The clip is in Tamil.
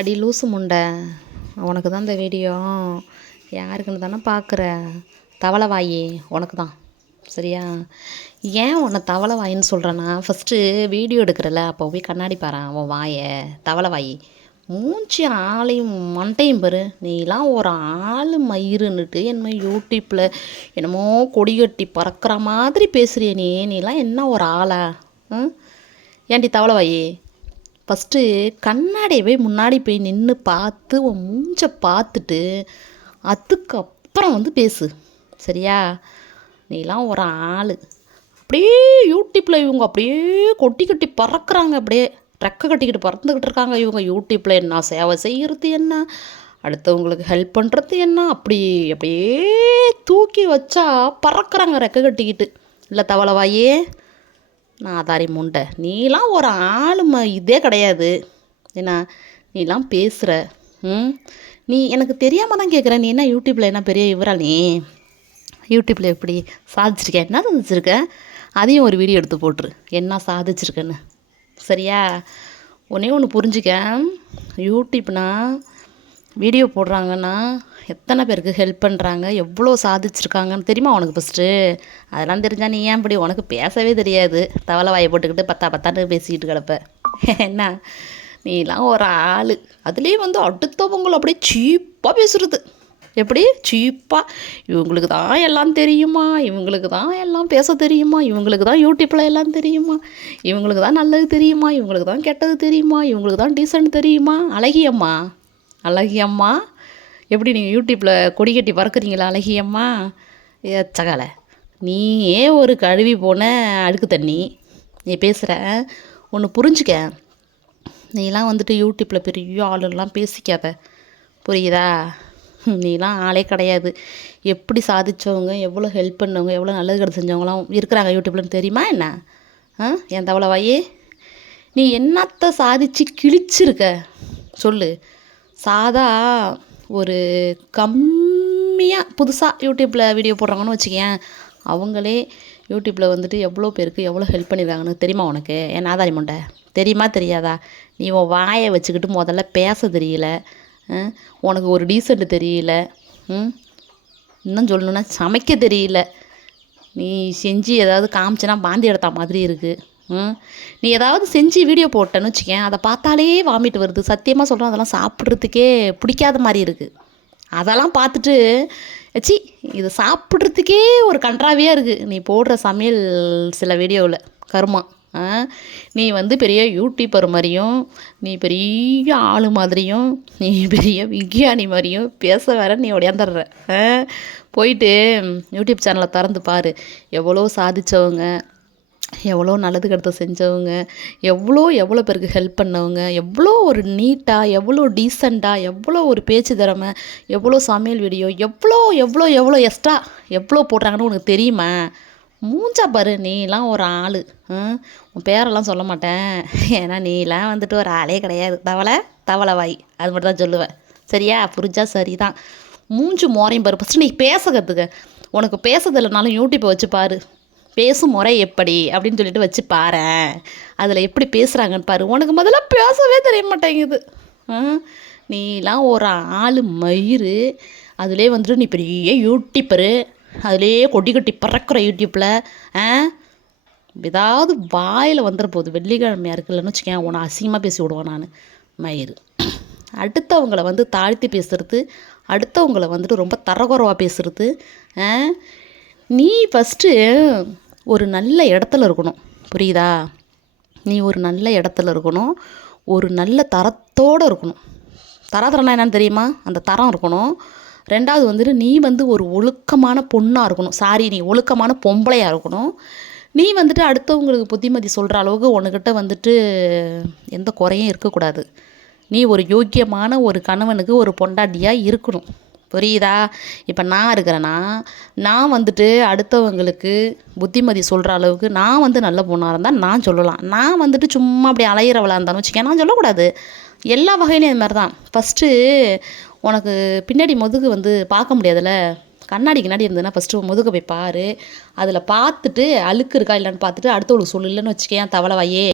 அடி லூசு முண்டை. உனக்கு தான் இந்த வீடியோ. யாருக்குன்னு தானே பார்க்குற தவளை வாயி உனக்கு தான் சரியா? ஏன் உன்னை தவளை வாயின்னு சொல்கிறேன்னா ஃபஸ்ட்டு வீடியோ எடுக்கிறல அப்போ போய் கண்ணாடி பாரு உன் வாயை. தவளை வாயி மூஞ்சி ஆளையும் மண்டையும் பெரு. நீலாம் ஒரு ஆள் மயிருன்னுட்டு என்ன யூடியூப்பில் என்னமோ கொடி கட்டி பறக்கிற மாதிரி பேசுகிறியே நீ. நீலாம் என்ன ஒரு ஆளா? ம்? ஏன்டி தவளை வாயி ஃபஸ்ட்டு கண்ணாடியை போய் முன்னாடி போய் நின்று பார்த்து உன் மூஞ்சை பார்த்துட்டு அதுக்கப்புறம் வந்து பேசு. சரியா? நீலாம் ஒரு ஆள். அப்படியே யூடியூப்பில் இவங்க அப்படியே கொட்டி கட்டி பறக்குறாங்க. அப்படியே ட்ரக்கை கட்டிக்கிட்டு பறந்துக்கிட்டு இருக்காங்க இவங்க யூடியூப்பில் என்ன சேவை செய்கிறது என்ன? அடுத்தவங்களுக்கு ஹெல்ப் பண்ணுறது என்ன? அப்படி அப்படியே தூக்கி வச்சா பறக்குறாங்க ரெக்கை கட்டிக்கிட்டு. இல்லை தவளவாயே. நாதாரி முண்டை. நீலாம் ஒரு ஆளும இதே கிடையாது. என்ன நீலாம் பேசுகிற ம்? நீ எனக்கு தெரியாமல் தான் கேட்குறேன் நீ என்ன யூடியூப்பில் என்ன பெரிய இவரா நீ யூடியூப்பில் எப்படி சாதிச்சிருக்க? என்ன சாதிச்சிருக்க? அதையும் ஒரு வீடியோ எடுத்து போட்டுரு. என்ன சாதிச்சிருக்கேன்னு. சரியா? ஒன்றே ஒன்று புரிஞ்சுக்க. யூடியூப்னா வீடியோ போடுறாங்கன்னா எத்தனை பேருக்கு ஹெல்ப் பண்ணுறாங்க எவ்வளோ சாதிச்சிருக்காங்கன்னு தெரியுமா உனக்கு ஃபஸ்ட்டு அதெல்லாம் தெரிஞ்சால் நீ ஏன் இப்படி உனக்கு பேசவே தெரியாது. தவளை வாயை போட்டுக்கிட்டு பத்தா பத்தான்னு பேசிக்கிட்டு கிடப்ப. என்ன நீலாம் ஒரு ஆள். அதுலேயும் வந்து அடுத்தவங்களை அப்படியே சீப்பாக பேசுறது. எப்படி? சீப்பாக இவங்களுக்கு தான் எல்லாம் தெரியுமா? இவங்களுக்கு தான் எல்லாம் பேச தெரியுமா? இவங்களுக்கு தான் யூடியூப்பில் எல்லாம் தெரியுமா? இவங்களுக்கு தான் நல்லது தெரியுமா? இவங்களுக்கு தான் கெட்டது தெரியுமா? இவங்களுக்கு தான் டீசன்ட் தெரியுமா? அழகியம்மா. அழகியம்மா. எப்படி நீங்கள் யூடியூப்பில் கொடி கட்டி பறக்குறீங்களா அழகியம்மா? ஏச்சகால நீயே ஒரு கழுவி போன அழுக்கு தண்ணி. நீ பேசுகிற ஒன்று புரிஞ்சுக்க. நீலாம் வந்துட்டு யூடியூப்பில் பெரிய ஆளுலாம் பேசிக்காத. புரியுதா? நீலாம் ஆளே கிடையாது. எப்படி சாதிச்சவங்க எவ்வளோ ஹெல்ப் பண்ணவங்க எவ்வளோ நல்லது கிட்ட செஞ்சவங்களாம் இருக்கிறாங்க யூடியூப்லன்னு தெரியுமா என்ன? ஆ என் தவளை நீ என்னத்தை சாதிச்சு கிழிச்சிருக்க? சொல்லு. சாதா ஒரு கம்மியாக புதுசாக யூடியூப்பில் வீடியோ போடுறாங்கன்னு வச்சுக்கேன் அவங்களே யூடியூப்பில் வந்துட்டு எவ்வளோ பேருக்கு எவ்வளோ ஹெல்ப் பண்ணிடுறாங்கன்னு தெரியுமா உனக்கு? என் ஆதாரி மண்டை தெரியுமா தெரியாதா? நீ உன் வாயை வச்சுக்கிட்டு முதல்ல பேச தெரியல உனக்கு ஒரு டீசெண்ட் தெரியல இன்னும் சொல்லணுன்னா சமைக்க தெரியல. நீ செஞ்சு ஏதாவது காமிச்சனா பாந்தி எடுத்த மாதிரி இருக்குது நீ ஏதாவது செஞ்சு வீடியோ போட்டேன்னு வச்சுக்கேன் அதை பார்த்தாலே வாமிட் வருது. சத்தியமாக சொல்கிறேன் அதெல்லாம் சாப்பிட்றதுக்கே பிடிக்காத மாதிரி இருக்குது அதெல்லாம் பார்த்துட்டு சி இது சாப்பிட்றதுக்கே ஒரு கன்றாவியாக இருக்குது நீ போடுற சமையல் சில வீடியோவில் கருமா. ஆ? நீ வந்து பெரிய யூடியூபர் மாதிரியும் நீ பெரிய ஆள் மாதிரியும் நீ பெரிய விஞ்ஞானி மாதிரியும் பேச வேற நீ உடையாந்துடுற. ஆ? போயிட்டு யூடியூப் சேனலை திறந்து பாரு. எவ்வளோ சாதித்தவங்க எவ்வளோ நல்லது கெடுத்து செஞ்சவங்க எவ்வளோ எவ்வளோ பேருக்கு ஹெல்ப் பண்ணவங்க எவ்வளோ ஒரு நீட்டாக எவ்வளோ டீசெண்டாக எவ்வளோ ஒரு பேச்சு திறமை எவ்வளோ சமையல் வீடியோ எவ்வளோ எவ்வளோ எவ்வளோ எக்ஸ்ட்ரா எவ்வளோ போடுறாங்கன்னு உனக்கு தெரியுமா? மூஞ்சா பாரு நீலாம் ஒரு ஆள். உன் பேரெல்லாம் சொல்ல மாட்டேன். ஏன்னா நீலாம் வந்துட்டு ஒரு ஆளே கிடையாது. தவளை தவளை வாய். அது மட்டும் தான் சொல்லுவேன். சரியா? புரிஞ்சா சரி தான் மூஞ்சு மோரையும் பாரு. ஃபஸ்ட்டு நீ பேச கற்றுக்க உனக்கு பேசுறது இல்லைனாலும் யூடியூப்பை வச்சு பாரு. பேசும் முறை எப்படி அப்படின்னு சொல்லிட்டு வச்சு பாரு அதில் எப்படி பேசுகிறாங்கன்னு பாரு. உனக்கு முதல்ல பேசவே தெரிய மாட்டேங்குது. நீலாம் ஒரு ஆள் மயிறு. அதிலே வந்துட்டு நீ பெரிய யூடியூப்பரு அதிலே கொட்டி கொட்டி பறக்கிற யூடியூப்பில் ஆ? ஏதாவது வாயில் வந்துட போகுது வெள்ளிக்கிழமையாக இருக்குல்லன்னு வச்சுக்கேன் உன்னை அசிங்கமாக பேசி விடுவேன் நான். மயிறு. அடுத்தவங்களை வந்து தாழ்த்தி பேசுறது அடுத்தவங்களை வந்துட்டு ரொம்ப தரகுறவாக பேசுறது ஆ? நீ ஃபஸ்ட்டு ஒரு நல்ல இடத்துல இருக்கணும். புரியுதா? நீ ஒரு நல்ல இடத்துல இருக்கணும். ஒரு நல்ல தரத்தோடு இருக்கணும். தராதரம்னா என்னன்னு தெரியுமா? அந்த தரம் இருக்கணும். ரெண்டாவது வந்துட்டு நீ வந்து ஒரு ஒழுக்கமான பொண்ணாக இருக்கணும். சாரி நீ ஒழுக்கமான பொம்பளையாக இருக்கணும். நீ வந்துட்டு அடுத்தவங்களுக்கு புத்திமதி சொல்கிற அளவுக்கு உன்கிட்ட வந்துட்டு எந்த குறையும் இருக்கக்கூடாது. நீ ஒரு யோக்கியமான ஒரு கணவனுக்கு ஒரு பொண்டாட்டியாக இருக்கணும். புரியுதா? இப்போ நான் இருக்கிறேன்னா நான் வந்துட்டு அடுத்தவங்களுக்கு புத்திமதி சொல்கிற அளவுக்கு நான் வந்து நல்ல பொண்ணாக இருந்தால் நான் சொல்லலாம். நான் வந்துட்டு சும்மா அப்படி அலையிறவளாக இருந்தாலும் வச்சுக்கேன் நான் சொல்லக்கூடாது. எல்லா வகையிலையும் இது மாதிரி தான் ஃபஸ்ட்டு உனக்கு பின்னாடி முதுகு வந்து பார்க்க முடியாதுல்ல? கண்ணாடி கண்ணாடி இருந்ததுன்னா ஃபஸ்ட்டு முதுகை போய் பாரு. அதில் பார்த்துட்டு அழுக்கு இருக்கா இல்லைன்னு பார்த்துட்டு அடுத்தவங்களுக்கு சொல்லு இல்லைன்னு வச்சுக்கேன் தவளவாயே.